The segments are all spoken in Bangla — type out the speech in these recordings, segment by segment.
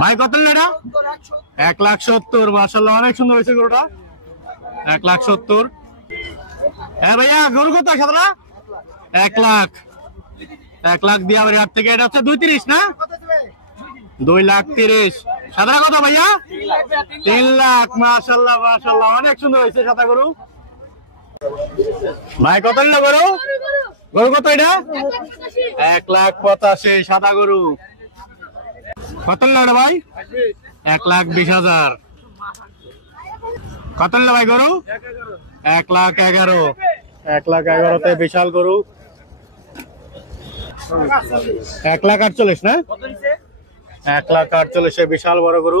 ভাই কত এটা? 1,70,000। মাশাআল্লাহ অনেক সুন্দর হয়েছে গরুটা। 1,70,000। হ্যাঁ ভাইয়া গরু কত সাদা? 1 লাখ। 1 লাখ দিয়ে আমার হাত থেকে এটা হচ্ছে 2,30 না? 2,30,000। সাদা কত ভাইয়া? 3 লাখ। মাশাআল্লাহ মাশাআল্লাহ অনেক সুন্দর হয়েছে সাদা গরু। ভাই কত নিল গরু? গরু কত এটা? 1,85,000 সাদা গরু। কত নিল এটা ভাই? 1,20,000। কত নিল ভাই গরু? 1,11,000। 1,11,000 বিশাল গরু। 1,48,000 না? 1,48,000 বিশাল বড় গরু।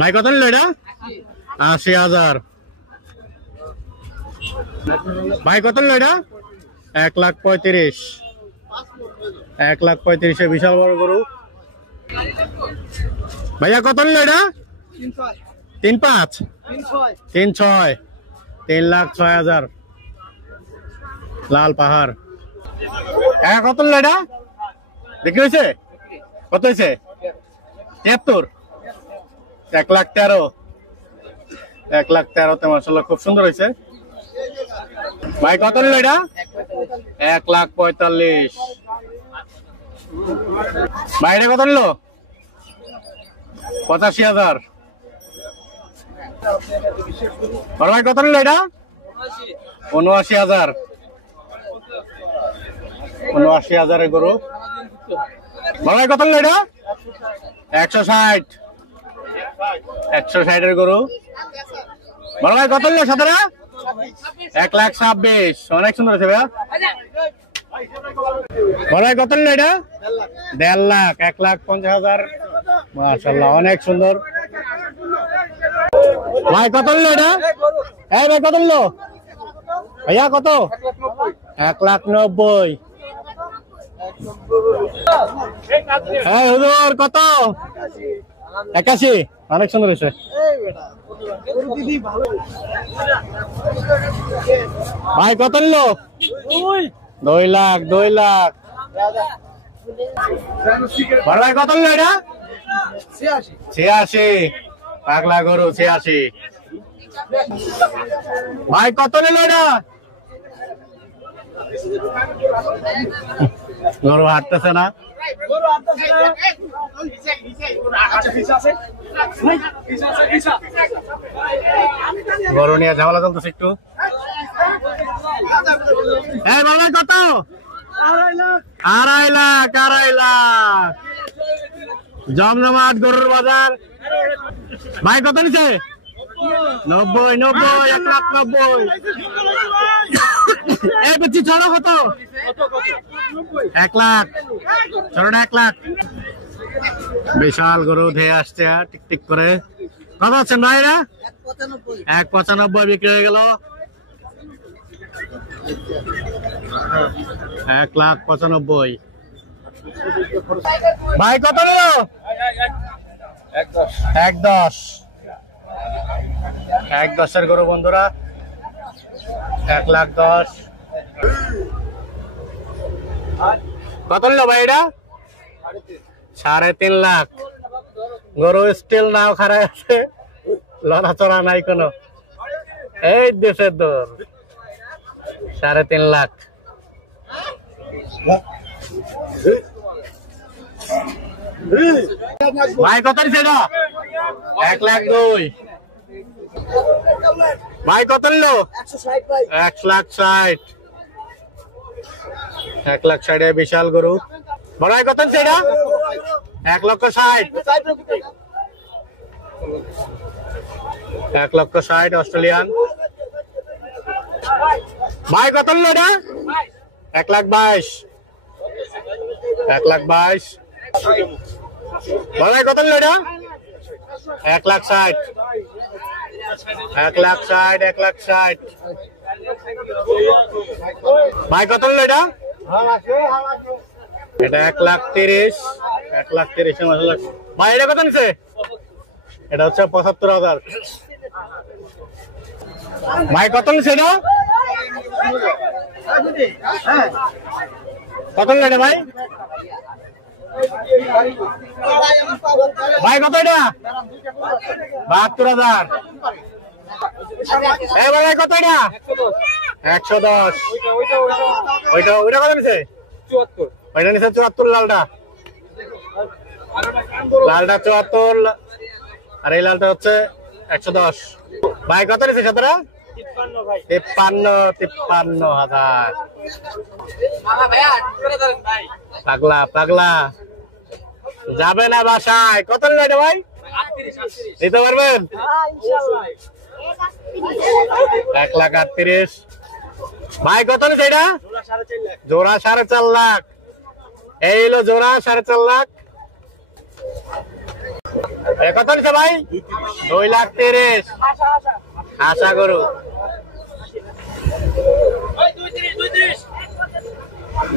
ভাই কত নিল এটা? 80,000। ভাই কত নিল এটা? 1,35,000। 1,35,000 বিশাল বড় গরু। ভাইয়া কত নিল এটা? 3,500। 3,600। 3,06,000 লাল পাহাড়। কত নিল এটা? বিক্রি হয়েছে? কত হয়েছে? 73। 1,13,000। 1,13,000 মাশাআল্লাহ খুব সুন্দর হয়েছে। ভাই কত নিল এটা? 1,45,000। ভাই এটা কত নিল? 85,000। ভাই কত নিল এটা? 79,000। 79,000 গরু। ভাই কত নিল এটা? 160। 160 গরু। ভাই কত নিল সাদারা? 1,26,000। অনেক সুন্দর আছে ভাইয়া। ভাই কত নিল এটা? 1.5 লাখ। 1,50,000। মাশাআল্লাহ অনেক সুন্দর। ভাই কত নিল এটা? এই ভাই কত নিল? ভাইয়া কত? 1,90,000। এই হুজুর কত? 81। অনেক সুন্দর হয়েছে। ভাই কত নিল? 2 লাখ। 2 লাখ। ভাই কত নিল এটা? 86। পাগলা গরু 86। ভাই কত নিল এটা? গরু হাঁটতেছে না। গরু নিয়ে ঝামেলা চলতেছে একটু। এই বাবা কত? 2.5 লাখ। 2.5 লাখ। জমজমাট গরুর বাজার। ভাই কত নিছে? 90। 90। 1,90,000। এই বচ্চি ছোট কত? 1 লাখ। ছোটটা 1 লাখ। বিশাল গরু ধেয়ে আসছে টিকটিক করে। কত আছেন ভাইরা? 1,95 বিক্রি হয়ে গেল। 1,95,000। ভাই কত নিল? 1,10। 1,10 গরু বন্ধুরা। 1,10,000। কত নিল ভাই এটা? 3.5 লাখ। গরু স্টিল নাও খারাপ আছে, লড়াচড়া নাই কোনো। এই দেশের দর 3.5 লাখ। ভাই কত নিছে এটা? 1,02,000। ভাই কত নিল? 1,60,000। 1,60,000 বিশাল গরু। ভাই কত নিছে এটা? 1,60,000। 1,60,000 অস্ট্রেলিয়ান। ভাই কত নিল এটা? 1,22,000। 1,22,000। ভাই কত নিল এটা? 1,60,000। 1,60,000। 1,60,000। ভাই কত নিল এটা? এটা 1,30,000। 1,30,000 ভাই এটা কত নিছে? এটা হচ্ছে 75,000। ভাই কত নিছে এটা? কত লাগে ভাই? ভাই কত এটা? 72,000। ভাই কত এটা? 110। ওইটা ওইটা কত নিছে? 74। ওইটা নিছে 74 লালটা। লালটা 74 আর এই লালটা হচ্ছে 110। ভাই কত নিছে সাতরা? 53,000। পাগলা পাগলা যাবে না বাসায়। কত নিলে ভাই? নিতে পারবেন? 1,38,000। ভাই কত নিছে এটা? জোড়া 4.5 লাখ। এই হলো জোড়া 4.5 লাখ। কত নিছে ভাই? 2,30,000। আশা করু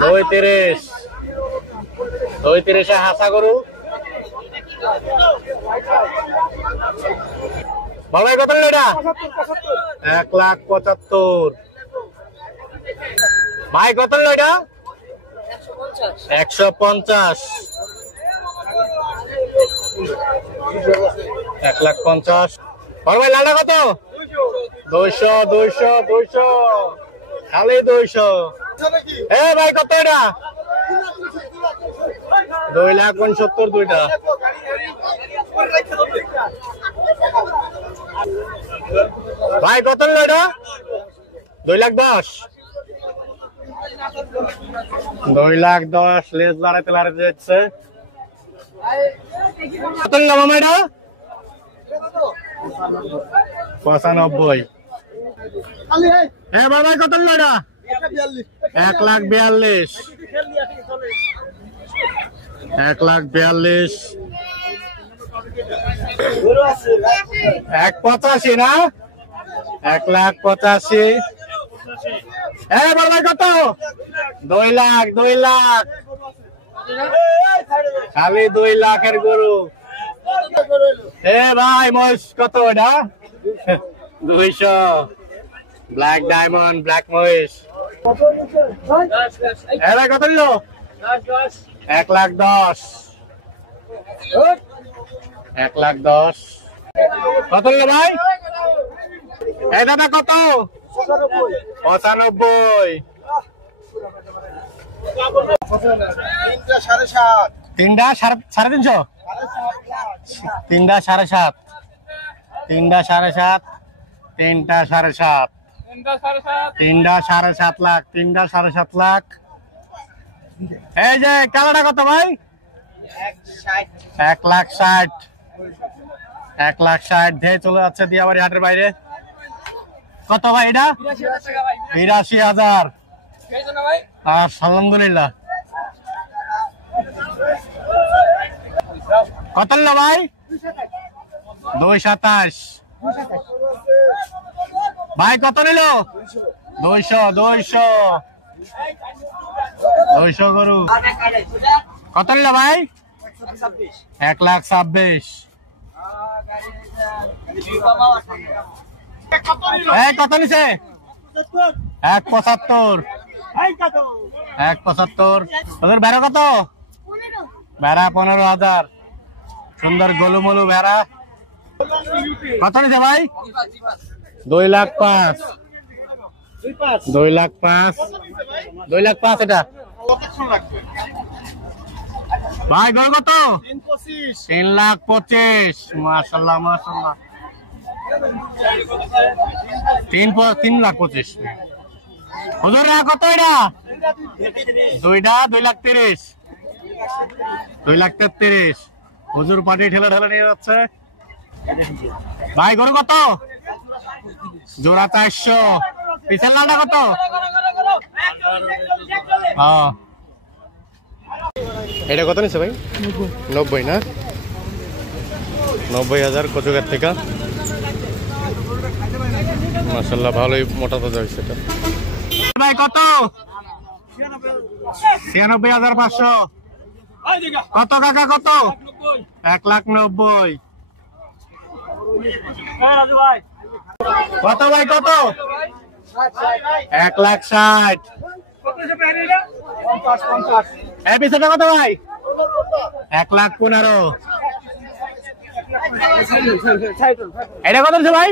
2,30,000 আশা করু। ভাই কত নিল এটা? 1,75,000। ভাই কত নিল এটা? 150। 1,50,000। ভাই লালটা কত? 200 খালি 200। ভাই কত এটা? 2,69,000 দুইটা। ভাই কত নিল এটা? 2,10,000। 2,10,000 লেজ লড়াইতে লড়াইতে যাচ্ছে। কত নিলাম মামা এটা? 95। ভাই কত নিল এটা? 1,42,000। 1,42,000। 1,85 না? 1,85,000। ভাই কত? 2 লাখ। খালি 2 লাখের গরু। ভাই মহিষ কত এটা? 200। ব্ল্যাক ডায়মন্ড ব্ল্যাক মহিষ। ভাই কত নিল? 1,10,000। 1,10,000। কত নিল ভাই? দাদা কত? 95। 3টা 3.5। 3টা 7.5। 3টা 7.5। 3টা 7.5। 3টা 7.5 লাখ। 3টা 7.5 লাখ। এই যে কালাটা কত ভাই? 1,60,000। 1,60,000 দিয়ে চলে যাচ্ছে দিয়াবাড়ি হাটের বাইরে। কত ভাই এটা? 82,000। আলহামদুলিল্লাহ। কত নিল ভাই? 227। ভাই কত নিল? 200 গরু। কত নিল ভাই? 1,26,000। কত নিছে? 1,75। 1,75। ওদের বেড়া কত? বেড়া 15,000। সুন্দর গোলুমলু বেড়া। কত নিছে ভাই? 2,05,000। 2,05,000। 2,05,000 এটা। ভাই গড় কত? 3,25,000। মাশাআল্লাহ মাশাআল্লাহ। 3,25,000। হুজুর কত এটা? দুইটা 2,30,000। 2,33,000। হুজুর পাটি ঠেলা ঠেলা নিয়ে যাচ্ছে। ভাই গরু কত? জোড়া 400। পিছন লালটা কত? এটা কত নিচ্ছে ভাই? 90 না? 90,000 কচুগার থেকে। মাশাআল্লাহ ভালোই মোটা তাজা হয়েছে এটা। ভাই কত? 96,500। কত কাকা কত? 1,90,000। কত ভাই কত? 1,60,000। এই পিছনে কত ভাই? 1,15,000। এটা কত আছে ভাই?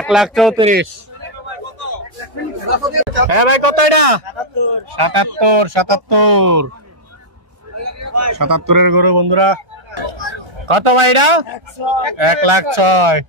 1,34,000। হ্যাঁ ভাই কত এটা? 77,000 গরু বন্ধুরা। কত ভাই এটা? 1,06,000।